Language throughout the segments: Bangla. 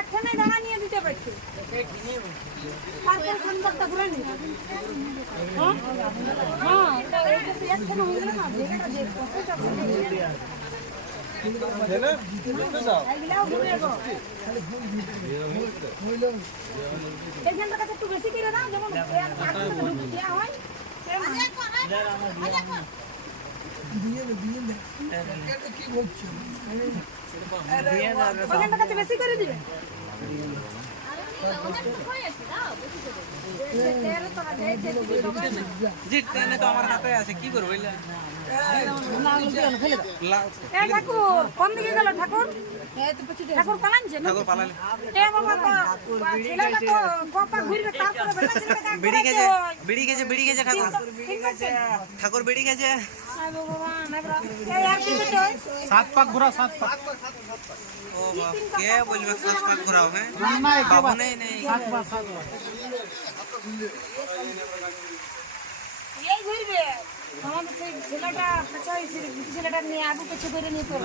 একখানে দানা নিয়ে দিতে পারছি তারপর সুন্দরটা ঘুরে নিতে হ্যাঁ একখানে হয়ে গেল না যেটা দেখো একটু বেশি করে দাও যেমন দেওয়া হয় বেশি করে দিবে আমার হাতে আছে কি করবো ঠাকুর কোন দিকে গেল ঠাকুর ঠাকুর পালানছে বেড়ি গেছে ঠাকুর বেড়ি গেছে সাত পাক ঘোরা সাত পাক ও কে বলবে সাত পাক ঘোরাও হ্যাঁ বাবু নেই সাত পাক এই ঘুরবে আমাদের সেই ছেলেটা কাঁচা হয়েছে ছেলেটা নিয়ে আবু পেছে করে নিয়ে তো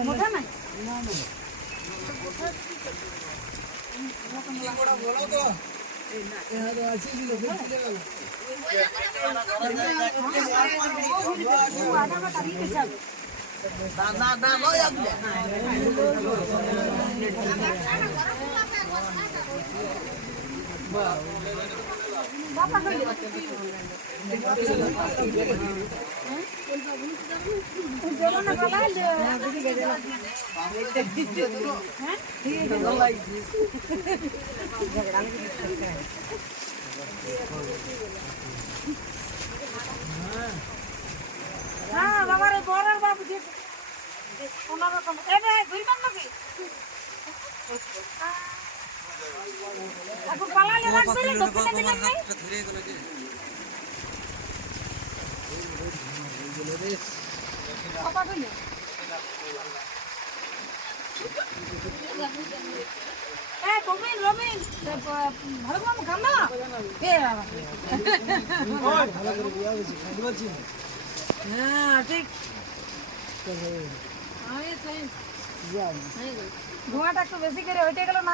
মোটা না হ্যাঁ বাবার বড় বাবু কোনরকম ঘুরবেন নাকি এখন পালালে রাখবে দক্ষিণে দিলেন নাই রবিন ভালো মামু খাম্বা হ্যাঁ ঠিক ধোঁয়াটা একটু বেশি করে হইতে গেল না